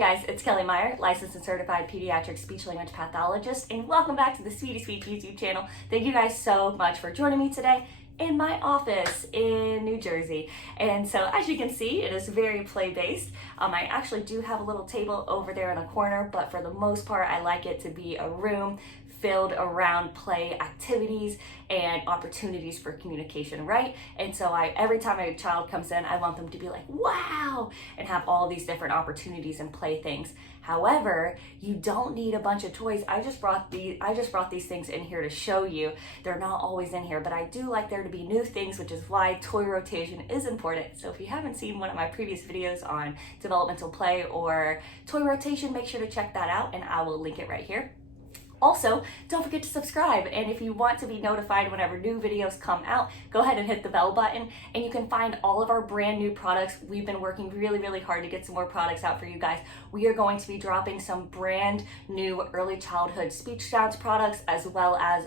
guys, it's Kelly Meyer, licensed and certified pediatric speech language pathologist, and welcome back to the Sweetie Speech YouTube channel. Thank you guys so much for joining me today in my office in New Jersey. And so as you can see, it is very play-based. I actually do have a little table over there in the corner, but for the most part, I like it to be a room filled around play activities and opportunities for communication, right? And so every time a child comes in, I want them to be like, wow, and have all these different opportunities and play things. However, you don't need a bunch of toys. I just brought these things in here to show you. They're not always in here, but I do like there to be new things, which is why toy rotation is important. So if you haven't seen one of my previous videos on developmental play or toy rotation, make sure to check that out, and I will link it right here. Also, don't forget to subscribe, and if you want to be notified whenever new videos come out, go ahead and hit the bell button, and you can find all of our brand new products. We've been working really hard to get some more products out for you guys. We are going to be dropping some brand new early childhood speech sounds products, as well as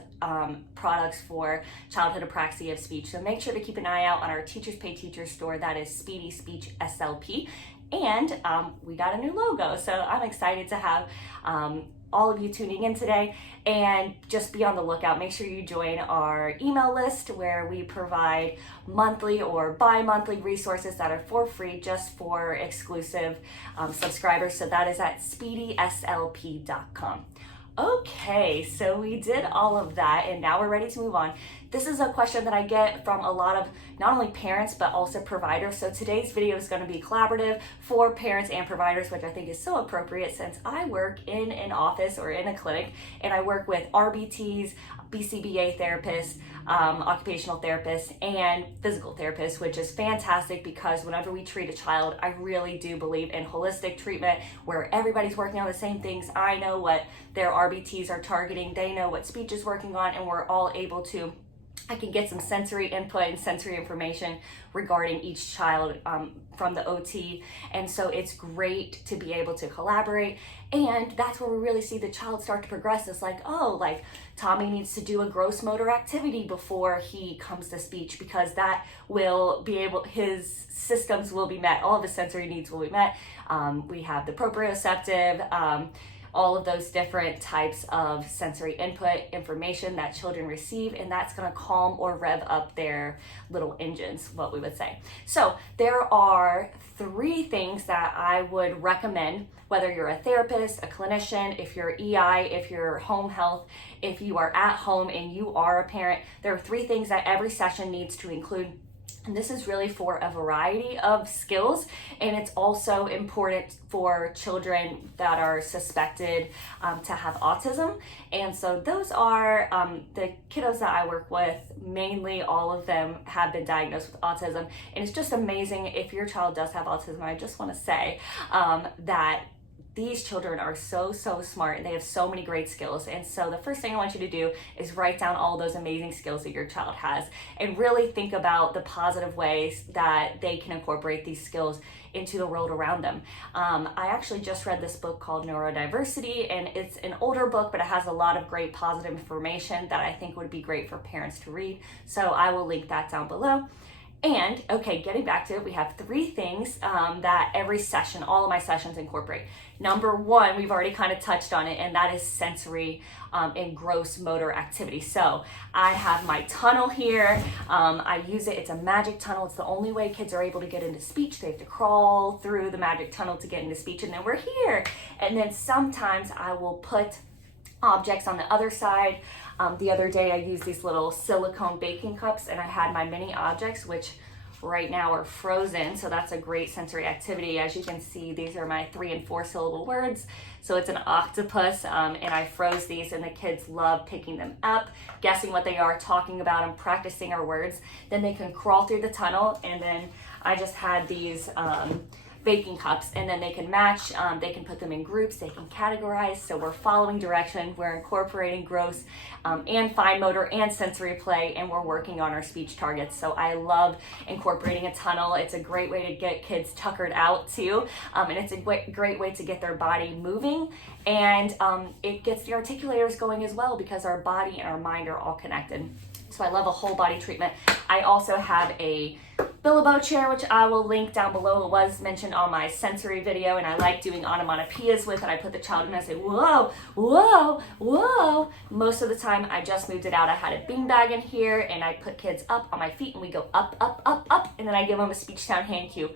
products for childhood apraxia of speech. So make sure to keep an eye out on our Teachers Pay Teachers store. That is Speedy Speech SLP, and we got a new logo, so I'm excited to have all of you tuning in today, and just be on the lookout. Make sure you join our email list where we provide monthly or bi-monthly resources that are for free just for exclusive subscribers. So that is at speedyslp.com. Okay, so we did all of that, and now we're ready to move on. This is a question that I get from a lot of not only parents but also providers. So today's video is going to be collaborative for parents and providers, which I think is so appropriate since I work in an office or in a clinic, and I work with RBTs, BCBA therapists, occupational therapists, and physical therapists, which is fantastic because whenever we treat a child, I really do believe in holistic treatment where everybody's working on the same things. I know what their RBTs are targeting, they know what speech is working on, and we're all able to I can get some sensory input and sensory information regarding each child from the OT. And so it's great to be able to collaborate. And that's where we really see the child start to progress. It's like, oh, like Tommy needs to do a gross motor activity before he comes to speech, because that will be able, his systems will be met. All of his sensory needs will be met. We have the proprioceptive, all of those different types of sensory input information that children receive, and that's going to calm or rev up their little engines, what we would say. So there are 3 things that I would recommend, whether you're a therapist, a clinician, if you're EI, if you're home health, if you are at home and you are a parent. There are 3 things that every session needs to include. And this is really for a variety of skills, and it's also important for children that are suspected to have autism. And so those are the kiddos that I work with. Mainly all of them have been diagnosed with autism, and it's just amazing. If your child does have autism, I just want to say that these children are so smart, and they have so many great skills. And so the first thing I want you to do is write down all those amazing skills that your child has, and really think about the positive ways that they can incorporate these skills into the world around them. I actually just read this book called Neurodiversity, and it's an older book, but it has a lot of great positive information that I think would be great for parents to read. So I will link that down below. And okay, getting back to it, we have 3 things that every session, all of my sessions incorporate. Number 1, we've already kind of touched on it, and that is sensory and gross motor activity. So I have my tunnel here. I use it. It's a magic tunnel. It's the only way kids are able to get into speech. They have to crawl through the magic tunnel to get into speech, and then we're here. And then sometimes I will put objects on the other side. The other day I used these little silicone baking cups, and I had my mini objects, which right now are frozen. So that's a great sensory activity. As you can see, these are my 3 and 4 syllable words. So it's an octopus, and I froze these, and the kids love picking them up, guessing what they are, talking about them, practicing our words. Then they can crawl through the tunnel, and then I just had these baking cups, and then they can match, they can put them in groups, they can categorize. So we're following direction, we're incorporating gross and fine motor and sensory play, and we're working on our speech targets. So I love incorporating a tunnel. It's a great way to get kids tuckered out too, and it's a great way to get their body moving, and it gets the articulators going as well, because our body and our mind are all connected. So I love a whole body treatment. I also have a bilibo chair, which I will link down below. It was mentioned on my sensory video, and I like doing onomatopoeias with it. I put the child in and I say, whoa, whoa, whoa. Most of the time, I just moved it out. I had a beanbag in here, and I put kids up on my feet, and we go up, up, up, up, and then I give them a speech sound hand cue.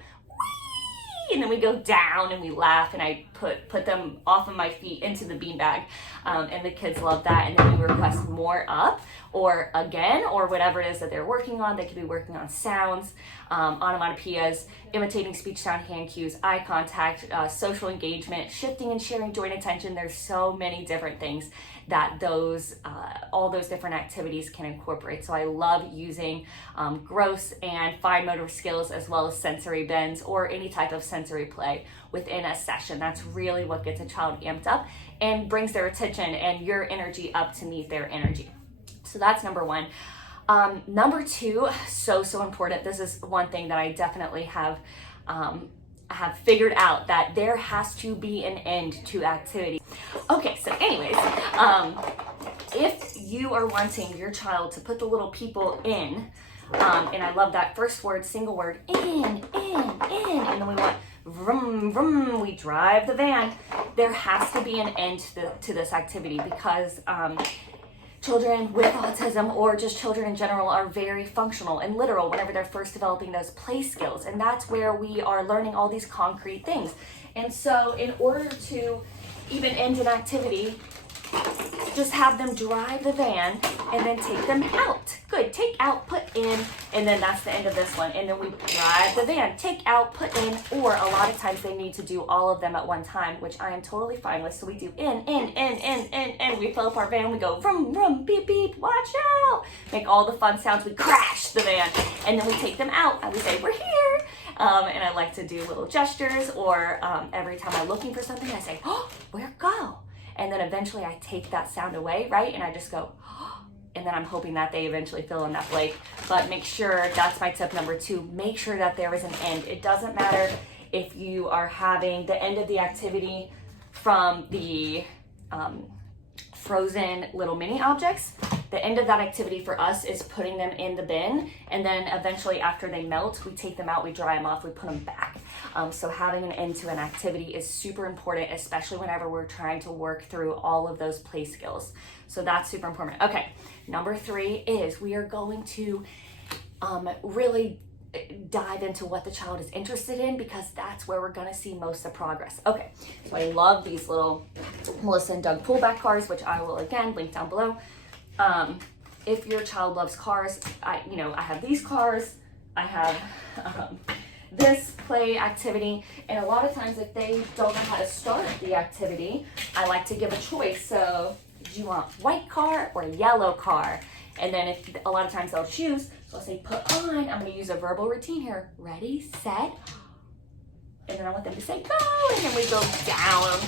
And then we go down and we laugh, and I put them off of my feet into the beanbag, and the kids love that. And then we request more up or again or whatever it is that they're working on. They could be working on sounds, onomatopoeias, imitating speech sound hand cues, eye contact, social engagement, shifting and sharing joint attention. There's so many different things that all those different activities can incorporate. So I love using gross and fine motor skills as well as sensory bends or any type of sensory play within a session. That's really what gets a child amped up and brings their attention and your energy up to meet their energy. So that's number one. Number two, so important. This is one thing that I definitely have figured out, that there has to be an end to activity. Okay, so anyways, if you are wanting your child to put the little people in, and I love that first word, single word, in, and then we want vroom, vroom, we drive the van. There has to be an end to this activity, because children with autism, or just children in general, are very functional and literal whenever they're first developing those play skills. And that's where we are learning all these concrete things. And so in order to even end an activity, just have them drive the van and then take them out. Good, take out, put in, and then that's the end of this one. And then we drive the van, take out, put in, or a lot of times they need to do all of them at one time, which I am totally fine with. So we do in, we fill up our van, we go vroom, vroom, beep, beep, watch out, make all the fun sounds, we crash the van, and then we take them out and we say, we're here. And I like to do little gestures, or every time I'm looking for something, I say, oh, where'd go? And then eventually I take that sound away, right? And I just go, oh, and then I'm hoping that they eventually fill in that blank. But make sure, that's my tip number two, make sure that there is an end. It doesn't matter if you are having the end of the activity from the frozen little mini objects. The end of that activity for us is putting them in the bin, and then eventually after they melt, we take them out, we dry them off, we put them back. So having an end to an activity is super important, especially whenever we're trying to work through all of those play skills. So that's super important. Okay, number three is we are going to really dive into what the child is interested in, because that's where we're going to see most of the progress. Okay, so I love these little Melissa and Doug pullback cars, which I will again link down below. If your child loves cars, I have these cars, I have this play activity, and a lot of times if they don't know how to start the activity, I like to give a choice. So do you want white car or yellow car? And then if a lot of times they'll choose, so I'll say put on, I'm going to use a verbal routine here, ready, set, and then I want them to say go, and then we go down.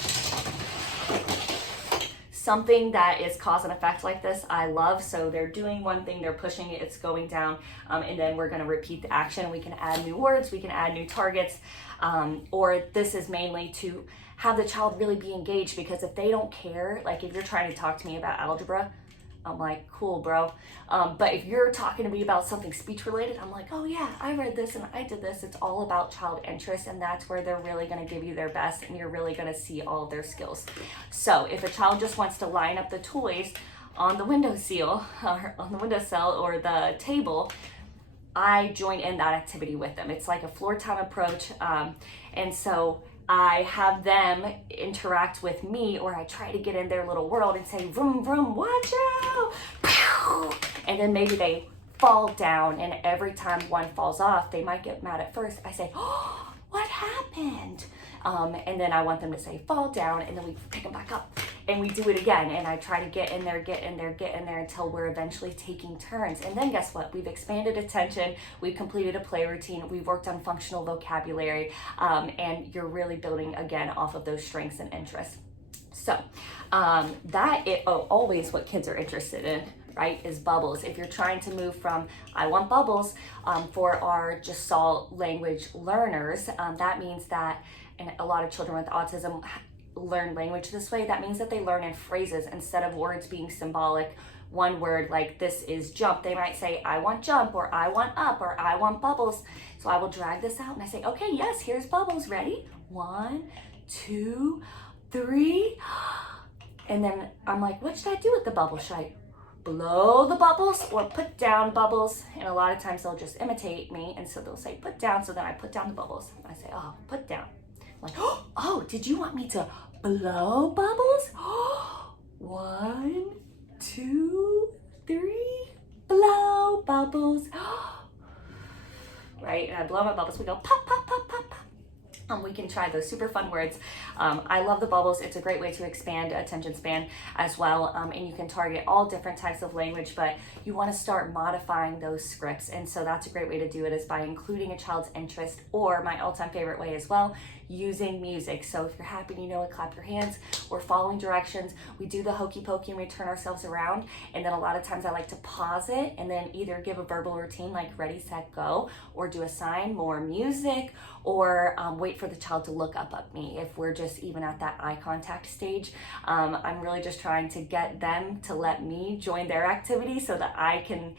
Something that is cause and effect like this, I love. So they're doing one thing, they're pushing it, it's going down, and then we're going to repeat the action. We can add new words, we can add new targets, or this is mainly to have the child really be engaged, because if they don't care, like if you're trying to talk to me about algebra, I'm like, cool, bro. But if you're talking to me about something speech related, I'm like, oh yeah, I read this and I did this. It's all about child interest, and that's where they're really going to give you their best, and you're really going to see all of their skills. So if a child just wants to line up the toys on the windowsill or the table, I join in that activity with them. It's like a floor time approach. And so I have them interact with me, or I try to get in their little world and say, vroom, vroom, watch out. And then maybe they fall down, and every time one falls off, they might get mad at first. I say, oh, what happened? And then I want them to say, fall down, and then we pick them back up. And we do it again, and I try to get in there until we're eventually taking turns. And then guess what? We've expanded attention, we've completed a play routine, we've worked on functional vocabulary, and you're really building again off of those strengths and interests. So that is always what kids are interested in, right, is bubbles. If you're trying to move from I want bubbles for our gestalt language learners, that means that, and a lot of children with autism learn language this way, that means that they learn in phrases instead of words being symbolic, one word, like this is jump, they might say, I want jump, or I want up, or I want bubbles. So I will drag this out and I say, okay, yes, here's bubbles. Ready? 1, 2, 3. And then I'm like, what should I do with the bubbles? Should I blow the bubbles or put down bubbles? And a lot of times they'll just imitate me, and so they'll say put down, so then I put down the bubbles. I say, oh, put down. I'm like, oh, did you want me to blow bubbles? 1, 2, 3, blow bubbles. Right, and I blow my bubbles, we go pop, pop, pop, pop, pop. We can try those super fun words. I love the bubbles. It's a great way to expand attention span as well. And you can target all different types of language, but you want to start modifying those scripts. And so that's a great way to do it, is by including a child's interest, or my all-time favorite way as well, using music. So if you're happy and you know it, clap your hands. We're following directions. We do the hokey pokey and we turn ourselves around. And then a lot of times I like to pause it and then either give a verbal routine like ready, set, go, or do a sign, more music, or wait for the child to look up at me if we're just even at that eye contact stage. I'm really just trying to get them to let me join their activity so that I can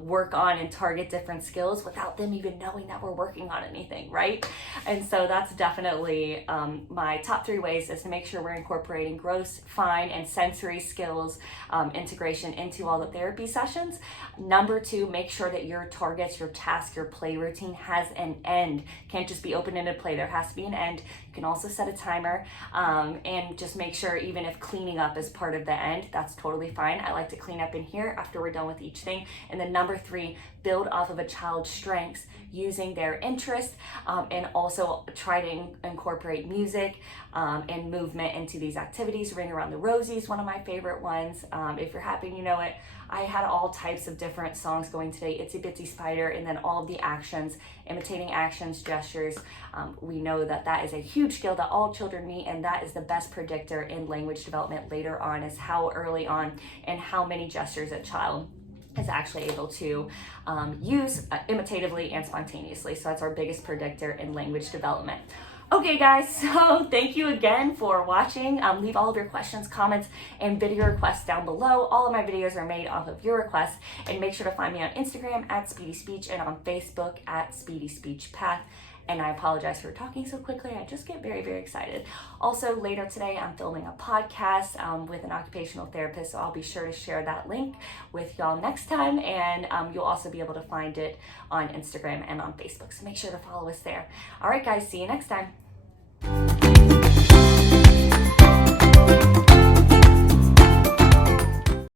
work on and target different skills without them even knowing that we're working on anything, right? And so that's definitely my top 3 ways, is to make sure we're incorporating gross, fine, and sensory skills integration into all the therapy sessions. Number 2, make sure that your targets, your task, your play routine has an end. Can't just be open-ended play. There has to be an end. You can also set a timer, and just make sure, even if cleaning up is part of the end, that's totally fine. I like to clean up in here after we're done with each thing. And then number 3, build off of a child's strengths using their interest, and also try to incorporate music and movement into these activities. Ring Around the Rosie is one of my favorite ones. If you're happy and you know it, I had all types of different songs going today. Itsy Bitsy Spider, and then all of the actions, imitating actions, gestures. We know that that is a huge skill that all children need, and that is the best predictor in language development later on, is how early on and how many gestures a child is actually able to use imitatively and spontaneously. So that's our biggest predictor in language development. Okay guys, so thank you again for watching. Leave all of your questions, comments, and video requests down below. All of my videos are made off of your requests, and make sure to find me on Instagram at Speedy Speech and on Facebook at Speedy Speech Path. And I apologize for talking so quickly. I just get very, very excited. Also, later today, I'm filming a podcast with an occupational therapist, so I'll be sure to share that link with y'all next time. And you'll also be able to find it on Instagram and on Facebook, so make sure to follow us there. All right, guys, see you next time.